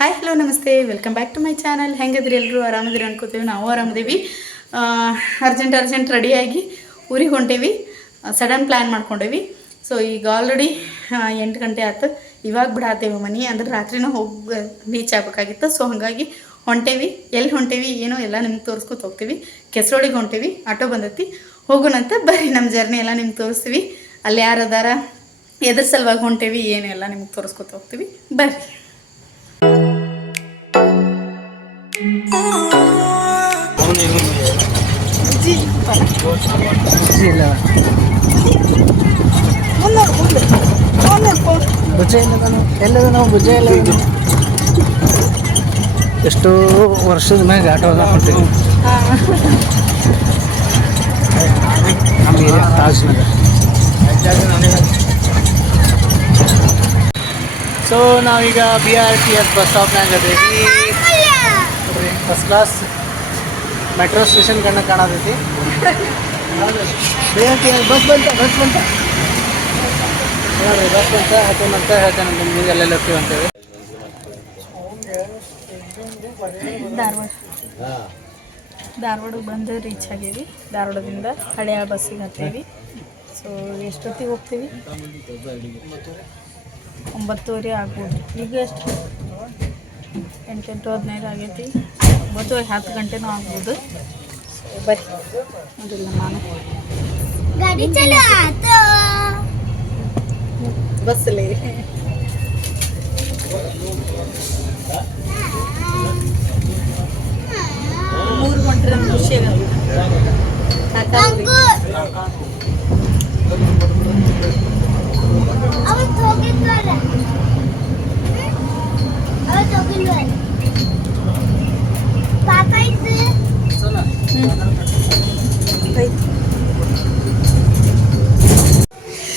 Hi hello ನಮಸ್ತೆ, welcome back to my channel. ಹೆಂಗದ್ರಿ ಎಲ್ಲರೂ? ಆರಾಮದಿರಿ ಅನ್ಕೋತೀವಿ. ನಾವು ಆರಾಮದೀವಿ. ಅರ್ಜೆಂಟ್ ರೆಡಿಯಾಗಿ ಊರಿಗೆ ಹೊಂಟೇವಿ. ಸಡನ್ ಪ್ಲ್ಯಾನ್ ಮಾಡ್ಕೊಂಡೇವಿ. ಸೊ ಈಗ ಆಲ್ರೆಡಿ 8 ಗಂಟೆ ಆಯ್ತು. ಇವಾಗ ಬಿಡಾತೇವೆ ಮನೆ, ಅಂದ್ರೆ ರಾತ್ರಿನೂ ಹೋಗಿ ರೀಚ್ ಆಗಬೇಕಾಗಿತ್ತು. ಸೊ ಹಾಗಾಗಿ ಹೊಂಟೇವಿ. ಎಲ್ಲಿ ಹೊಂಟೇವಿ ಏನೋ ಎಲ್ಲ ನಿಮ್ಗೆ ತೋರಿಸ್ಕೊತ ಹೋಗ್ತೀವಿ. ಕೆಸರೊಳಿಗೆ ಹೊಂಟೇವಿ, ಆಟೋ ಬಂದೈತಿ, ಹೋಗೋಣಂತ ಬರ್ರಿ. ನಮ್ಮ ಜರ್ನಿ ಎಲ್ಲ ನಿಮ್ಗೆ ತೋರಿಸ್ತೀವಿ. ಅಲ್ಲಿ ಯಾರದಾರ, ಎದ್ರ ಸಲುವಾಗಿ ಹೊಂಟೇವಿ ಏನೆಲ್ಲ ನಿಮ್ಗೆ ತೋರಿಸ್ಕೊತ ಹೋಗ್ತೀವಿ, ಬರ್ರಿ. ಎಷ್ಟೋ ವರ್ಷದ ಮ್ಯಾಗ ಆಟೋ ಹೊಂಟೀವಿ. ನಮ್ಮ ಏರಿಯಾ ತಾಜ್ ನಗರ್. ಸೊ ನಾವೀಗ BRTS ಬಸ್ ಸ್ಟಾಪ್ನಾಗ ಅದೀವಿ. ಫಸ್ಟ್ ಕ್ಲಾಸ್ ಮೆಟ್ರೋ ಸ್ಟೇಷನ್ ಕಾಣತೈತಿ. BRTS ಬಸ್ ಬಂತ ನೋಡ್ರಿ, ಬಸ್ ಬಂತ. ಹಾಕೋಣಂತ ಹೇಳ್ತೇನೆ ನಿಮ್ಗೆ ಎಲ್ಲೆಲ್ಲ ಹೋಗ್ತೀವಿ ಅಂತೇಳಿ. ಧಾರವಾಡಕ್ಕೆ ಬಂದು ರೀಚ್ ಆಗೀವಿ. ಧಾರವಾಡದಿಂದ ಹಳೆಯ ಬಸ್ಸಿಗೆ ಹತ್ತೀವಿ. ಸೊ ಎಷ್ಟೊತ್ತಿಗೆ ಹೋಗ್ತೀವಿ? 9:30 ಆಗ್ಬೋದು. ಈಗ ಎಷ್ಟು? 8:15 ಆಗೈತಿ. 10 ಗಂಟೆನೂ ಆಗ್ಬೋದು. ಸೊ ಬರ್ರಿ, ನೋಡಿಲ್ಲ ನಾನು ಬಸ್ಸಲ್ಲಿ ಮೂರು ಗಂಟೆ ಖುಷಿ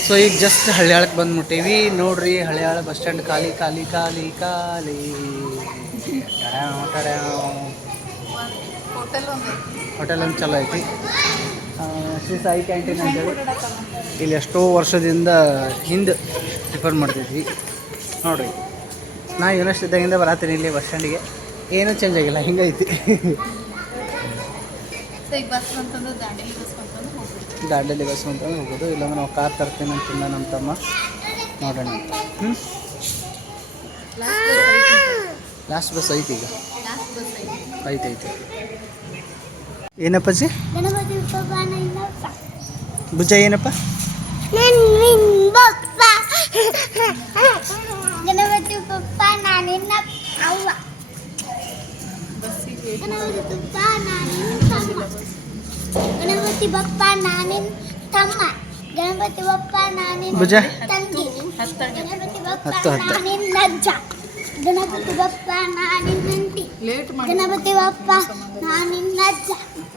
ಸೊ ಈಗ ಜಸ್ಟ್ ಹಳ್ಯಾಳಕ್ಕೆ ಬಂದ್ಬಿಟ್ಟೀವಿ. ನೋಡ್ರಿ, ಹಳ್ಯಾಳ ಬಸ್ ಸ್ಟ್ಯಾಂಡ್ ಖಾಲಿ ಖಾಲಿ ಖಾಲಿ ಖಾಲಿ. ಹೋಟೆಲ್ ಒಂದು ಚಲೋ ಐತಿ, ಶ್ರೀ ಸಾಯಿ ಕ್ಯಾಂಟೀನ್ ಅಂತೇಳಿ. ಇಲ್ಲಿ ಎಷ್ಟೋ ವರ್ಷದಿಂದ ಹಿಂದೆ ಪ್ರಿಫರ್ ಮಾಡ್ತಿದ್ವಿ. ನೋಡ್ರಿ, ನಾ ಯೂನಿವರ್ಸಿಟಿದಾಗಿಂದ ಬರತ್ತೀನಿ ಇಲ್ಲಿ ಬಸ್ ಸ್ಟ್ಯಾಂಡಿಗೆ. ಏನೂ ಚೇಂಜ್ ಆಗಿಲ್ಲ, ಹಿಂಗೈತಿ. ದಾಂಡೇಲಿ ಬಸ್ ಅಂತಂದು ಹೋಗೋದು, ಇಲ್ಲಾಂದ್ರೆ ನಾವು ಕಾರ್ ತರ್ತೀನಿ ಅಂತಂದ ನಮ್ಮ ತಮ್ಮ. ನೋಡೋಣ ಅಂತ. ಲಾಸ್ಟ್ ಬಸ್ ಐತಿ ಈಗ. ಐತಿ. ಏನಪ್ಪ ಜಿ ಭುಜ? ಏನಪ್ಪ ಗಣಪತಿ ಪಪ್ಪ ನಾನಿನ್ನ ಅವ್ವ. ಗಣಪತಿ ಬಪ್ಪ ನಾನಿನ್ ತಮ್ಮ. ಗಣಪತಿ ಬಪ್ಪ ನಾನಿನ್ ಭುಜ ತಂಗಿ. ಗಣಪತಿ ಬಪ್ಪ ನಾನಿನ್ ಅಜ್ಜ. ಗಣಪತಿ ಬಪ್ಪ ನಾನಿನ್ ಅಂಟಿ. ಗಣಪತಿ ಬಪ್ಪ ನಾನಿನ್ ಅಜ್ಜ.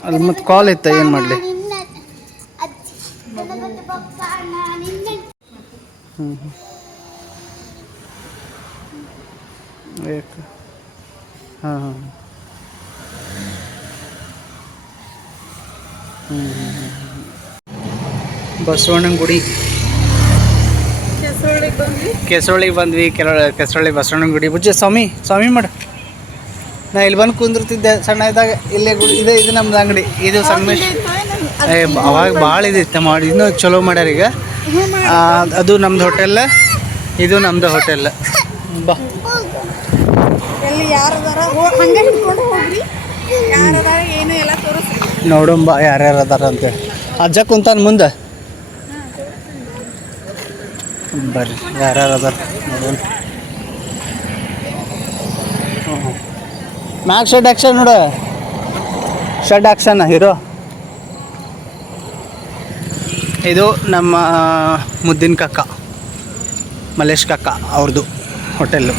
ಅಲ್ಲಿ ಮತ್ತೆ ಕಾಲ್ ಇತ್ತ, ಏನು ಮಾಡಲಿ? ಅಜ್ಜಿ. ಗಣಪತಿ ಬಪ್ಪ ನಾನಿನ್ ಹಾಂ ಬಸವಣ್ಣನ ಗುಡಿ ಕೆಸರೊಳಿಗೆ ಬಂದ್ವಿ. ಕೆಸರೊಳಿ ಬಸವಣ್ಣನ ಗುಡಿ. ಬುಜ್ಜೆ ಸ್ವಾಮಿ ಮಾಡು. ನಾ ಇಲ್ಲಿ ಬಂದು ಕುಂದಿರ್ತಿದ್ದೆ ಸಣ್ಣ ಇದ್ದಾಗ. ಇಲ್ಲೇ ಗುಡಿ ಇದೆ. ಇದು ನಮ್ದು ಅಂಗಡಿ. ಇದು ಸಂಗಮೇಶ್. ಅವಾಗ ಭಾಳ ಇದಿತ್ತು ಮಾಡಿ. ಇನ್ನೂ ಚಲೋ ಮಾಡ್ಯಾರ ಈಗ. ಅದು ನಮ್ದು ಹೋಟೆಲ್, ಇದು ನಮ್ದು ಹೋಟೆಲ್. ಬಾ ನೋಡುಂಬ ಯಾರ್ಯಾರು ಅದಾರ ಅಂತೇಳಿ. ಅಜ್ಜ ಕುಂತಾನ ಮುಂದೆ. ಬರ್ರಿ, ಯಾರ್ಯಾರು ಅದಾರ ನೋಡೋಣ. ಮ್ಯಾಕ್ ಶೆಡ್ ಆಕ್ಷನ್ ನೋಡು. Shed action hero. ಇದು ನಮ್ಮ ಮುದ್ದಿನ ಕಕ್ಕ, ಮಲೇಶ್ ಕಕ್ಕ ಅವ್ರದ್ದು ಹೋಟೆಲ್ಲು.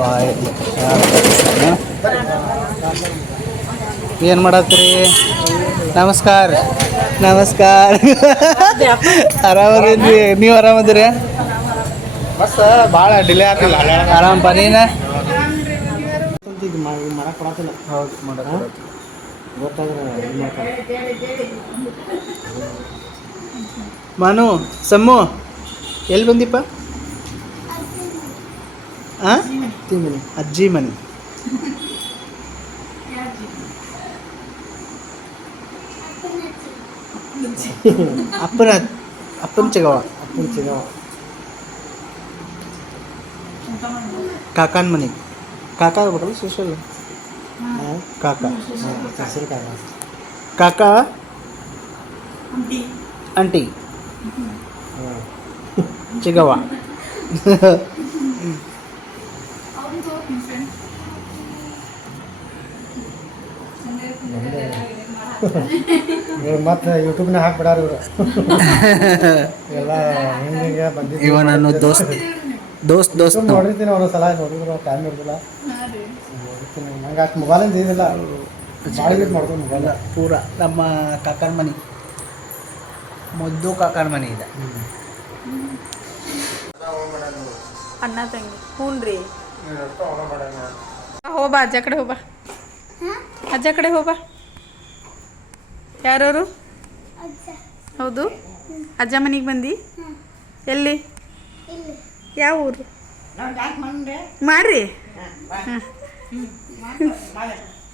ಬಾಯ್. ಏನು ಮಾಡತ್ತೀರಿ? ನಮಸ್ಕಾರ. ಆರಾಮದಿರಿ? ನೀವು ಆರಾಮದಿರಿ? ಬಸ್ ಭಾಳ ಡಿಲೇ ಆಗ್ತಿಲ್ಲ. ಆರಾಮಪ್ಪ ನೀನು? ಹೌದು, ಮಾಡೋದು ಮಾನು ಸಮ್ಮು ಎಲ್ಲಿ ಬಂದಿಪ್ಪ? ಅಜ್ಜಿ ಮನೆ. ಅಪ್ಪನ ಚಿಗವ. ಕಾಕನ ಮನೆ. ಕಾಕ ಆಗ್ಬಿಟ್ರಲ್ಲ ಸೋಷಲ್. ಕಾಕ ಕಾಕ ಆಂಟಿ ಚಿಗವ. ಮತ್ತೆ ಯೂಟ್ಯೂಬ್ನ ಹಾಕ್ಬಿಡಾರ ಇವರು ಎಲ್ಲ ಹಿಂಗೆ ಬಂದಿದ್ದು. ಇವ ನಾನು ದೋಸ್ತ್ ನೋಡಿರ್ತೀನಿ ಒಂದೊಂದ್ಸಲ, ನೋಡಿದ್ರು ಟೈಮ್ ಇರೋದಿಲ್ಲ, ನೋಡಿರ್ತೀನಿ. ನಂಗೆ ಅಷ್ಟು ಮೊಬೈಲಿಂದ ಏನಿಲ್ಲ, ಭಾಳ ಯೂಸ್ ಮಾಡ್ಕೊಂಡು ಮೊಬೈಲ. ಪೂರ ನಮ್ಮ ಕಾಕನ ಮನೆ, ಮುದ್ದು ಕಾಕನ ಮನೆ ಇದೆ. ಅಣ್ಣ ತಂಗಿ ಹ್ಞೂ ರೀ. ಹೋಬಾ ಅಜ್ಜ ಕಡೆ ಹೋಬಾ, ಅಜ್ಜ ಕಡೆ ಹೋಬಾ. ಯಾರವರು? ಹೌದು, ಅಜ್ಜ ಮನೆಗೆ ಬಂದು. ಎಲ್ಲಿ? ಯಾವ ಊರು? ಮಾಡ್ರಿ.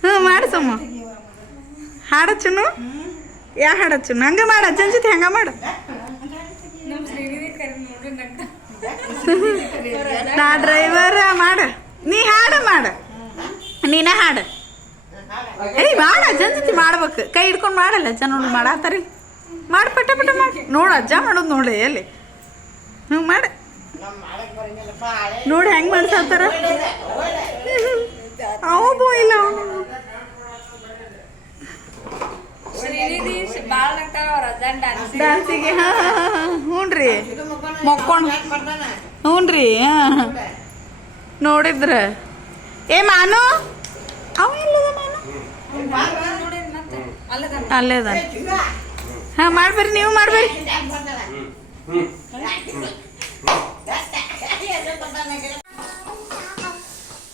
ಹ್ಞೂ ಮಾಡಿಸಮ್ಮ. ಹಾಡಚ್ಚನು? ಯಾ ಹಾಡಚ್ಚನು? ಹಂಗೆ ಮಾಡು, ಅಜ್ಜನ ಜೊತೆ ಹಂಗೆ ಮಾಡು. ನಾ ಡ್ರೈವರ್ ಮಾಡು, ನೀ ಹಾಡು ಮಾಡು, ನೀನ ಹಾಡು. ಏಯ್ ಮಾಡ, ಅಜ್ಜನ ಜೊತೆ ಮಾಡ್ಬೇಕು. ಕೈ ಹಿಡ್ಕೊಂಡು ಮಾಡಲ್ಲ ಅಜ್ಜ, ನೋಡಿ ಮಾಡಾತಾರಿ. ಮಾಡಿ ಪಟ ಪಟ ಮಾಡಿ ನೋಡು, ಅಜ್ಜ ಮಾಡೋದು ನೋಡಿ ಎಲ್ಲಿ. ಹ್ಞೂ ಮಾಡು, ನೋಡಿ ಹೆಂಗೆ ಮಾಡ್ಸಾತಾರ. ಹೌದು ಇಲ್ಲ ಡ್ಯಾನ್ಸಿಗೆ. ಹಾಂ ಹ್ಞೂ ರೀ, ಮಕ್ಕೊಂಡು ಹ್ಞೂ ರೀ. ಹಾಂ ನೋಡಿದ್ರ. ಏ ಮಾನು, ಅವ ಎಲ್ಲಿದ ಮಾನು? ಅಲ್ಲೇ ಅದ. ಹಾಂ ಮಾಡ್ಬೇರಿ, ನೀವು ಮಾಡ್ಬೇರಿ.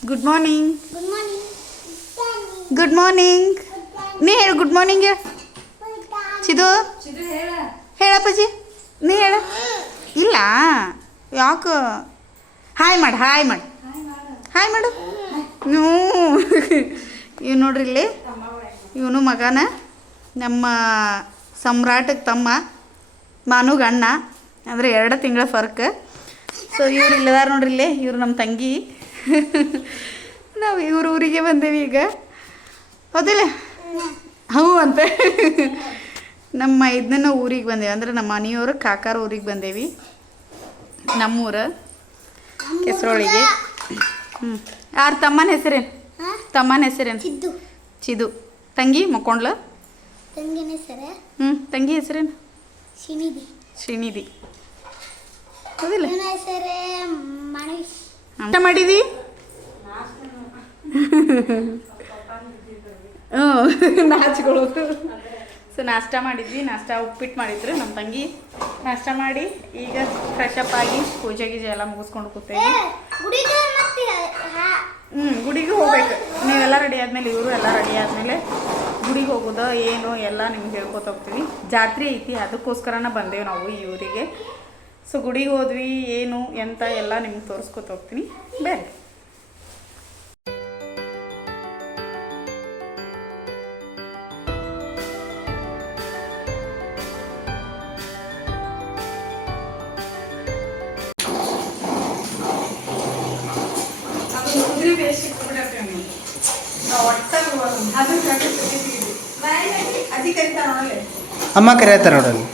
Good morning. Good morning. ನೀ ಹೇಳು ಗುಡ್ ಮಾರ್ನಿಂಗ್. ಚಿದು ಹೇಳಪ್ಪಾಜಿ, ನೀ ಹೇಳ. ಇಲ್ಲ ಯಾಕೆ? ಹಾಯ್ ಮಾಡು, ಹಾಯ್ ಮಾಡು, ಹಾಯ್ ಮಾಡು. ನೀವು ಇವ್ ನೋಡ್ರಿ ಇಲ್ಲಿ, ಇವನು ಮಗನ ನಮ್ಮ ಸಮ್ರಾಟಕ್ಕೆ ತಮ್ಮ, ಮಾನುಗೆ ಅಣ್ಣ, ಅಂದರೆ 2 ತಿಂಗಳ ಫರ್ಕ್. ಸೊ ಇವ್ರು ಇಲ್ಲದಾರ ನೋಡ್ರಿ ಇಲ್ಲಿ, ಇವ್ರು ನಮ್ಮ ತಂಗಿ. ನಾವು ಇವ್ರ ಊರಿಗೆ ಬಂದೇವಿ ಈಗ, ಹೌದಿಲ್ಲ? ಹ್ಞೂ ಅಂತ. ನಮ್ಮ ಇದನ್ನ ಊರಿಗೆ ಬಂದೇವಿ, ಅಂದರೆ ನಮ್ಮ ಮನೆಯವರು ಕಾಕಾರ ಊರಿಗೆ ಬಂದೇವಿ. ನಮ್ಮೂರು ಕೆಸರೊಳಿಗೆ. ಹ್ಞೂ. ಯಾರು ತಮ್ಮನ ಹೆಸರೇನು? ತಮ್ಮನ ಹೆಸರೇನು? ಚಿದು. ತಂಗಿ ಮಕ್ಕೊಂಡ್ಲ? ತಂಗಿನ ಹೆಸರು? ಹ್ಞೂ. ತಂಗಿ ಹೆಸರೇನು? ಶ್ರೀನಿಧಿ. ಹೌದಿಲ್ಲ? ಹೆಸರೇ ಮನೀಶ್. ಊಟ ಮಾಡಿದಿ? ಹ್ಞೂ ನಾಚ್ಕೊಳ್ಳೋದು. ಸೊ ನಾಷ್ಟ ಮಾಡಿದ್ವಿ, ನಾಷ್ಟ ಉಪ್ಪಿಟ್ಟು ಮಾಡಿದ್ರು ನಮ್ಮ ತಂಗಿ. ನಾಷ್ಟ ಮಾಡಿ ಈಗ ಫ್ರೆಶ್ ಅಪ್ ಆಗಿ ಪೂಜೆ ಗೀಜೆ ಎಲ್ಲ ಮುಗಿಸ್ಕೊಂಡು ಕೂತೇವಿ. ಗುಡಿಗೆ ಹೋಗ್ಬೇಕು. ನೀವೆಲ್ಲ ರೆಡಿ ಆದಮೇಲೆ, ಇವರು ಎಲ್ಲ ರೆಡಿ ಆದಮೇಲೆ ಗುಡಿಗೆ ಹೋಗೋದು ಏನು ಎಲ್ಲ ನಿಮ್ಗೆ ಹೇಳ್ಕೊತ ಹೋಗ್ತೀವಿ. ಜಾತ್ರೆ ಐತಿ, ಅದಕ್ಕೋಸ್ಕರನ ಬಂದೇವು ನಾವು ಈ ಊರಿಗೆ. ಸೊ ಗುಡಿಗೆ ಹೋದ್ವಿ, ಏನು ಎಂತ ಎಲ್ಲ ನಿಮ್ಗೆ ತೋರಿಸ್ಕೊತ ಹೋಗ್ತೀನಿ. ಬೇರೆ ಅಮ್ಮ ಕರೆಯತ್ತಾರ ನೋಡಲ್ಲಿ.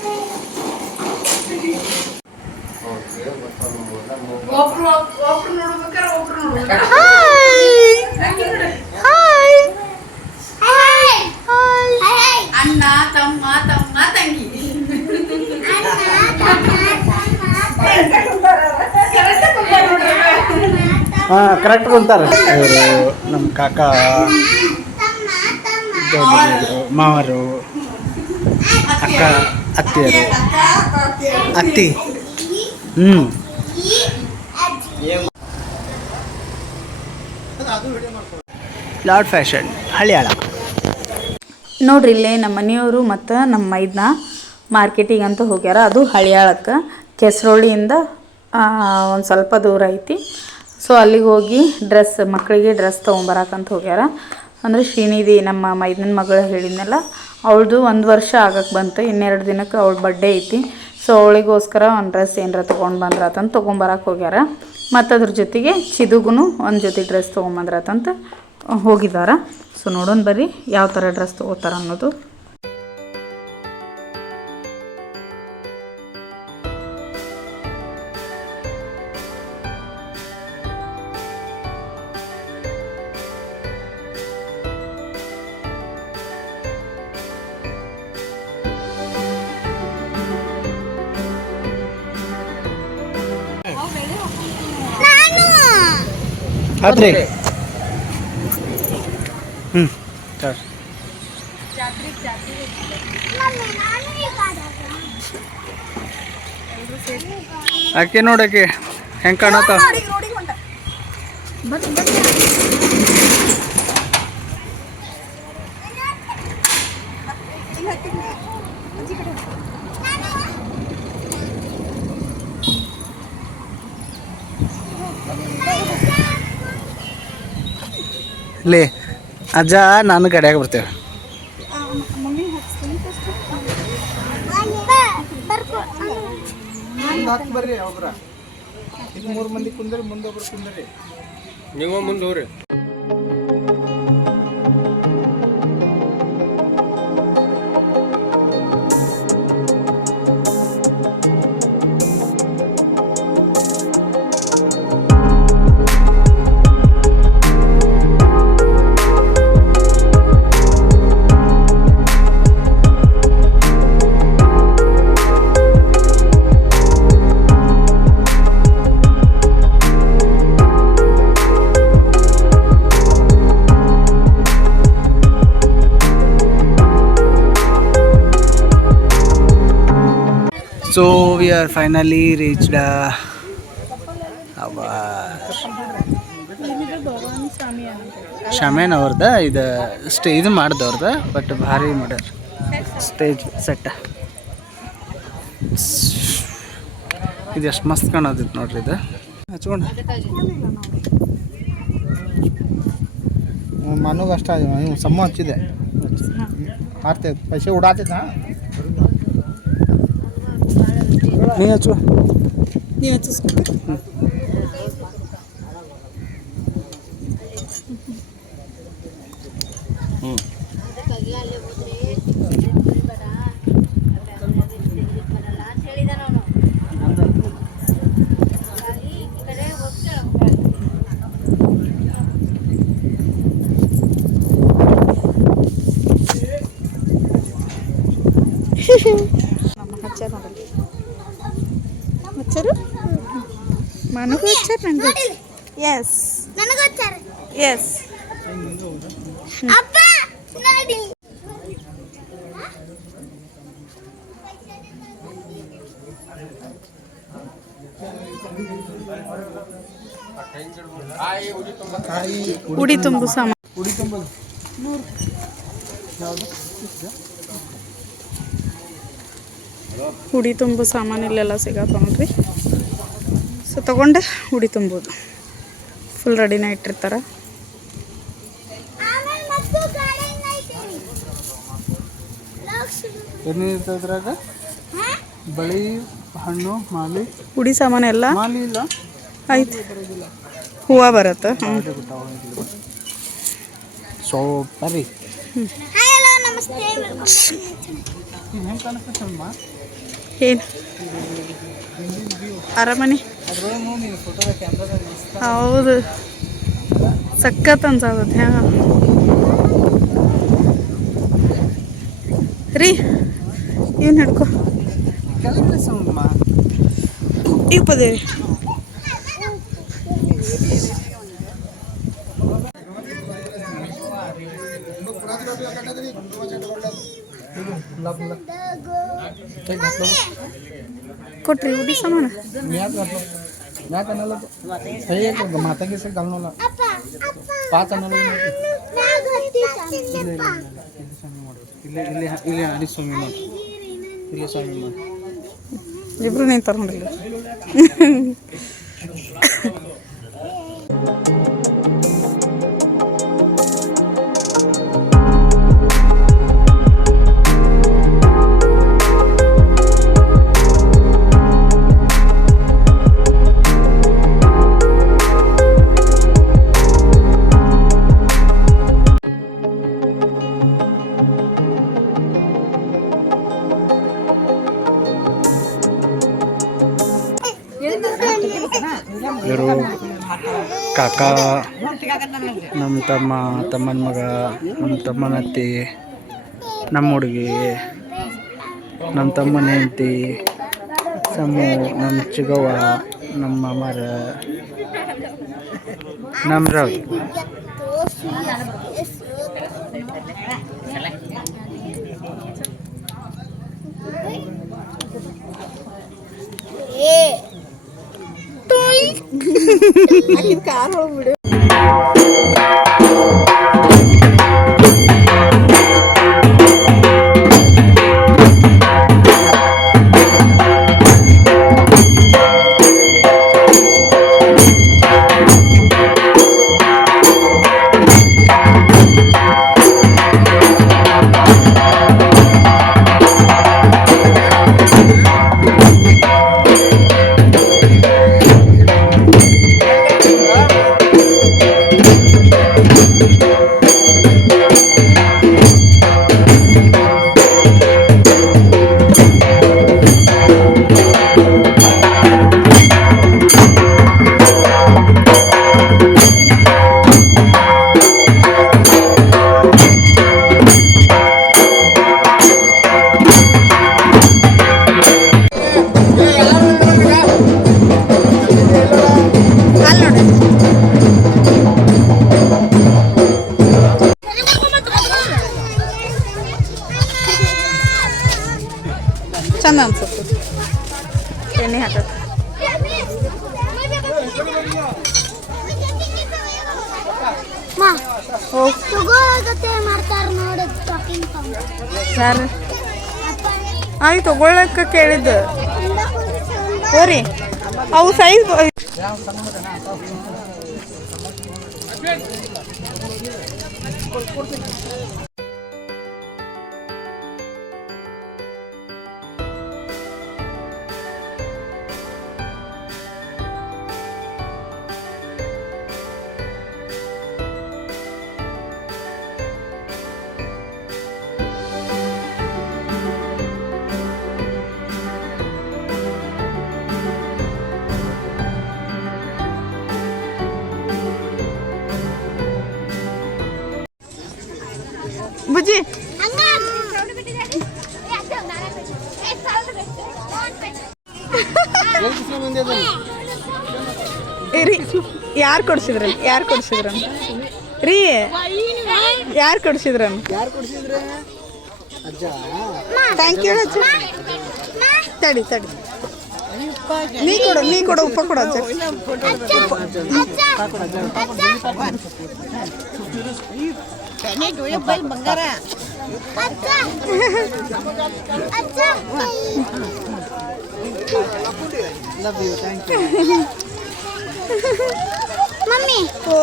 ಅಣ್ಣ ತಮ್ಮ ತಮ್ಮ ತಂಗಿ. ಹಾಂ ಕರೆಕ್ಟ್ ಕುಂತಾರ ಇವರು. ನಮ್ಮ ಕಾಕ, ಮಾವರು, ಅಕ್ಕ, ಅತ್ತಿಯರು, ಅತ್ತಿ. ಹ್ಞೂ. Lord fashion Haliyal. ನೋಡ್ರಿ ಇಲ್ಲೇ ನಮ್ಮ ಮನೆಯವರು ಮತ್ತು ನಮ್ಮ ಮೈದ್ನ ಮಾರ್ಕೆಟಿಗೆ ಅಂತ ಹೋಗ್ಯಾರ. ಅದು ಹಳಿಯಾಳಕ್ಕೆ ಕೆಸರೊಳ್ಳಿಯಿಂದ ಒಂದು ಸ್ವಲ್ಪ ದೂರ ಐತಿ. ಸೊ ಸೊ ಅಲ್ಲಿಗೆ ಹೋಗಿ ಮಕ್ಕಳಿಗೆ ಡ್ರೆಸ್ ತೊಗೊಂಬರಕಂತ ಹೋಗ್ಯಾರ. ಅಂದರೆ ಶ್ರೀನಿಧಿ ನಮ್ಮ ಮೈದನ ಮಗಳು ಹೇಳಿದ್ನಲ್ಲ, ಅವಳದು 1 ವರ್ಷ ಆಗಕ್ಕೆ ಬಂತು. ಇನ್ನೆರಡು ದಿನಕ್ಕೆ ಅವಳ ಬರ್ಡೇ ಐತಿ. ಸೊ ಅವಳಿಗೋಸ್ಕರ ಒಂದು ಡ್ರೆಸ್ ಏನಾರ ತೊಗೊಂಡು ಬಂದ್ರಾತಂತ ತೊಗೊಂಬರಕ್ಕೆ ಹೋಗ್ಯಾರ. ಮತ್ತು ಅದ್ರ ಜೊತೆಗೆ ಚಿದುಗೂ ಒಂದು ಜೊತೆ ಡ್ರೆಸ್ ತೊಗೊಂಬಂದ್ರಾತಂತ ಹೋಗಿದ್ದಾರೆ. ಸೊ ನೋಡೋಣ ಬರ್ರಿ ಯಾವ ಥರ ಡ್ರೆಸ್ ತೊಗೋತಾರೆ ಅನ್ನೋದು. ಆತ್ರಿ ಆಕೆ ನೋಡಕ್ಕೆ ಹೆಂಗೆ ಕಾಣತ್ತ. ಲೇ ಅಜ್ಜ ನಾನು ಗಡಿಯಾಗ ಬರ್ತೇವೆ. ಬರ್ರಿ ಒಬ್ರ ಈಗ 3 ಮಂದಿ ಕುಂದ್ರಿ, ಮುಂದೊಬ್ರು ಕುಂದ್ರಿ, ನೀವು ಮುಂದೆ ಹೋಗ್ರಿ. So we are finally reached ಶಾಮ್ಯಾನ್ ಅವ್ರದ ಇದು ಮಾಡ್ದವ್ರದ. ಬಟ್ ಭಾರಿ ಮಾಡ್ಯಾರ ಸ್ಟೇಜ್ ಸೆಟ್. ಇದು ಎಷ್ಟು ಮಸ್ತ್ ಕಾಣೋದಿತ್ತು ನೋಡ್ರಿ. ಇದು ಹಚ್ಕೊಂಡು ಮನೋಗ ಅಷ್ಟ ಸಮ್ಮ ಹಚ್ಚಿದೆ ಹಾರ್ತೈತೆ ಪೈಸೆ ಉಡಾತೈತ. ನೀ ಹಚ್ಚು, ನೀವು ಹಚ್ಚಿಸ್ಕೊ. ಹಚ್ಚಾರು ಮನಗೂ ಹಚ್ಚಾರ ನಂಗೆ. ಎಸ್ ನನಗೆ వచ్చారు. ಎಸ್ ಅಪ್ಪ ನೋಡಿ ಉಡಿ ತುಂಬು ಸಾಮಾನು. ಉಡಿ ತುಂಬೋದು ಉಡಿ ತುಂಬು ಸಾಮಾನು ಇಲ್ಲೆಲ್ಲ ಸಿಗತ್ತ ನೋಡ್ರಿ. ಸೊ ತೊಗೊಂಡೆ ಉಡಿ ತುಂಬೋದು. ಫುಲ್ ರೆಡಿನ ಇಟ್ಟಿರ್ತಾರೆ. ಆಮೇಲೆ ಮತ್ತು ಗಾಡಿ ಐತಿ ಏನಿರ್ತದ್ರಾಗ ಬಳಿ ಹಣ್ಣು ಮಾಲಿ ಉಡಿ ಸಾಮಾನು ಎಲ್ಲ ಮಾಲಿ ಇಲ್ಲ ಆಯ್ತು. ಹೂವು ಬರುತ್ತೆ. ಸೊ ಬರ್ರಿ. ಹಾಯ್ ಹಲೋ ನಮಸ್ತೆ. ಹೆಂಗೆ ಕಾಣಿಸ್ತಮ್ಮ ಏನು ಅರಮನೆ? ಹೌದು, ಸಖತ್ ಅನ್ಸತ್ತೆ. ಹಾಂ ರೀ, ಇವ್ನು ಹಿಡ್ಕೊ. ಇವ್ ಪದೇರಿ ಕೊಟ್ರಿ ಉಡಿ ಸಾಮಾನು. ಮಾತಾಗಿ ಸರ್ ಗಲ್ನೋಲ್ಲ ಅಪ್ಪ ಅಪ್ಪ ಪಾತ ಅನ್ನೋಲ್ಲ. ಇಲ್ಲೇ ಇಲ್ಲಿ ಇಲ್ಲಿ ಅಡಿ ಸ್ವಾಮಿ ಮಾಡಿ, ಇಲ್ಲಿ ಸ್ವಾಮಿ ಮಾಡಿ. ಇಬ್ರು ನಿಂತಾರ ನೋಡ್ರಿ. ಇವರು ಕಾಕ, ನಮ್ಮ ತಮ್ಮನ ಮಗ, ನಮ್ಮ ತಮ್ಮನ ಅತ್ತಿ, ನಮ್ಮ ಹುಡುಗಿ, ನಮ್ಮ ತಮ್ಮನ ಹೆಂಡತಿ, ಸಮು, ನಮ್ಮ ಚಿಗವ್ವ, ನಮ್ಮ ಮಾಮರ, ನಮ್ಮ ರವಿ. ಚಂದ ಅನ್ಸುತ್ತೆ ಎಣ್ಣೆ ಹಾಕೋದು. ಯಾರು ಆಗಿ ತಗೊಳಕ್ಕೆ ಕೇಳಿದ್ದು ಹೋರಿ ಅವು ಸೈಜ್ ಬುಜ್ಜಿ ರೀ ಯಾರು ಕೊಡ್ಸಿದ್ರನ್ ರೀ ಯಾರು ಕೊಡ್ಸಿದ್ರನ್ ಥ್ಯಾಂಕ್ ಯು ಅಜ್ಜ. ತಡಿ ನೀ ಕೊಡು ಉಪ್ಪ ಕೊಡು ಅಜ್ಜ. ಬಂಗಾರ ಮಮ್ಮಿ ಓ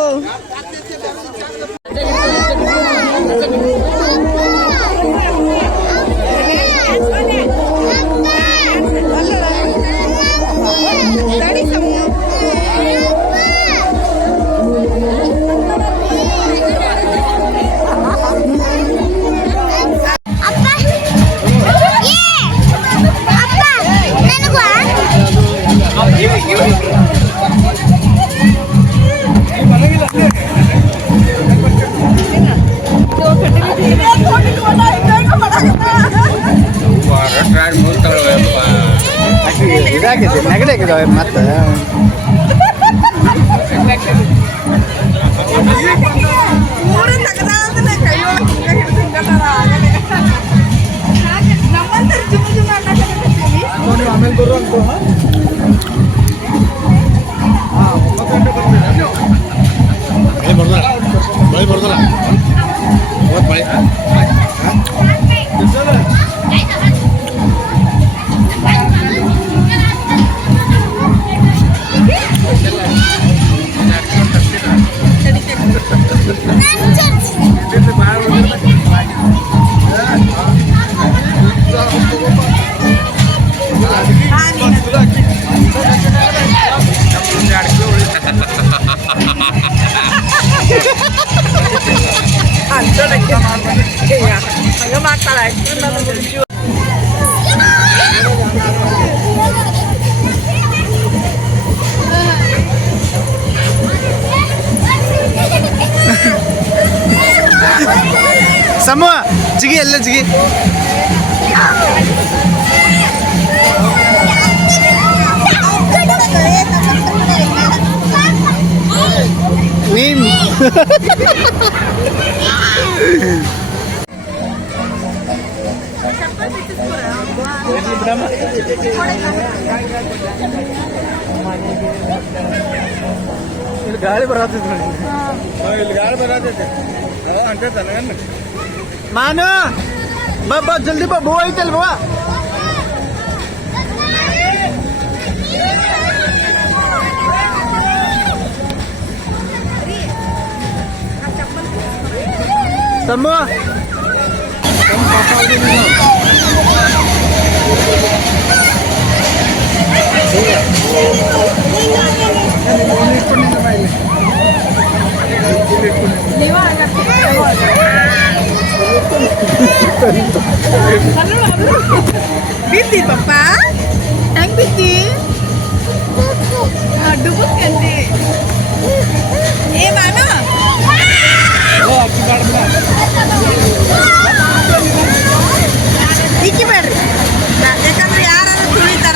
ಇದಾಗಿದೆ ನೆಗಡಿ ಆಗಿದಾವೆ ಮತ್ತೆ ಆಮೇಲೆ ಬರುವಂತ ಮಳೆ ಬರ್ದಲ್ಲ ಮಳೆ ಹಂಗ ಮಾಡ್ತಾಳ. ಸಮೂಹ ಜಿಗಿ ಎಲ್ಲ ಜಿಗಿ ನೀನ್ ಗಾಳಿ ಬರತೈತಿ ಇಲ್ಲಿ ಗಾಳಿ ಬರತೈತಿ ಮಾನು ಬಾ ಜಲ್ದಿ ಬಾ ಬುವ ಐತಲ್ ಬುವ ಸಮೂಹ ಬಿತ್ತಿ ಪಪ್ಪ ಹೆಂಗ್ ಬಿತ್ತಿ ಡುಬುಕ್ಕಂತೆ ಏ ಮಾನು ಇಕ್ಕಿ ಬೇಡ್ರಿ ಯಾಕಂದ್ರೆ ಯಾರಾದ್ರೂ ತುಳಿತಾರ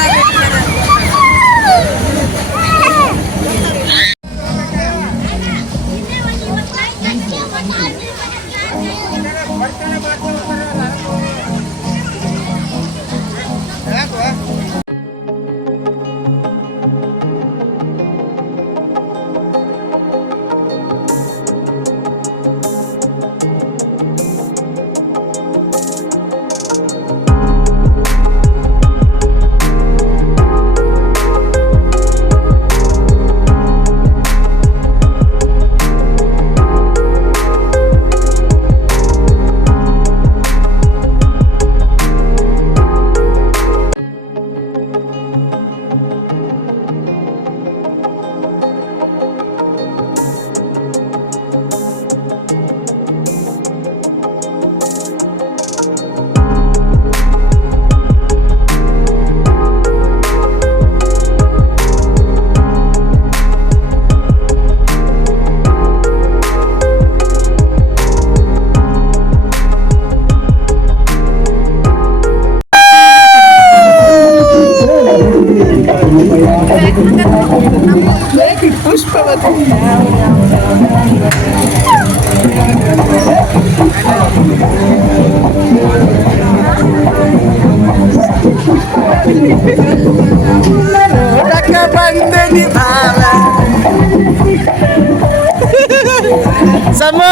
ಸಮೂ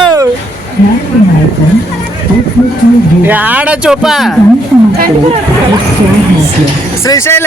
ಹಾಡ ಚೋಪ ಶ್ರೀಶೈಲ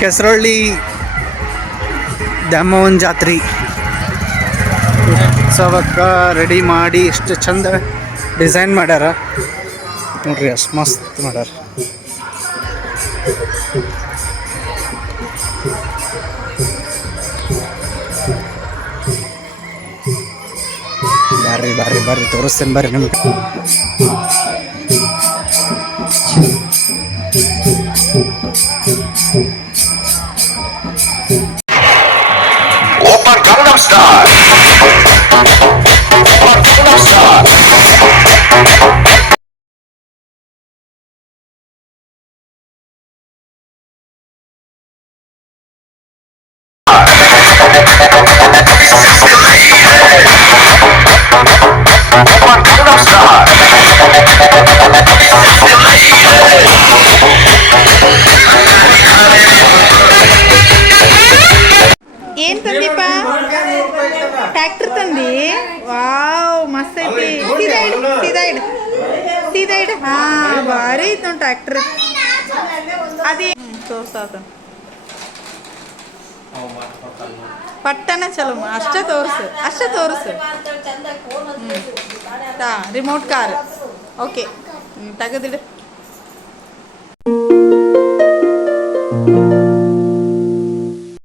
ಕೆಸರಳ್ಳಿ ದ್ಯಾಮವ್ವನ ಜಾತ್ರೆ ಉತ್ಸವಕ್ಕೆ ರೆಡಿ ಮಾಡಿ ಎಷ್ಟು ಚಂದ ಡಿಸೈನ್ ಮಾಡ್ಯಾರ ನೋಡ್ರಿ ಅಷ್ಟು ಮಸ್ತ್ ಮಾಡ್ಯಾರ. ಬರ್ರಿ ಬರ್ರಿ ಬರ್ರಿ ತೋರಿಸ್ತೇನೆ ಬರ್ರಿ ನಿಮ್ಗೆ. Open Gangnam Style. Open Gangnam Style. Open Gangnam Style. ಏನ್ ತಂದಿಪ್ಪ? ಟ್ರ್ಯಾಕ್ಟರ್ ತಂದಿ? ವಾವ್ ಮಸ್ತ್ ಐತಿ. ಸೀದಾ ಇಡು ಹಾ ಭಾರಿ ಐತಿ ನೋಡಿ ಟ್ರ್ಯಾಕ್ಟರ್. ಅದೇ ತೋರ್ಸಾತ ಪಟ್ಟನ ಚಲೋ ಅಷ್ಟೇ ತೋರ್ಸು ರಿಮೋಟ್ ಕಾರ್ ಓಕೆ ತೆಗೆದಿಡು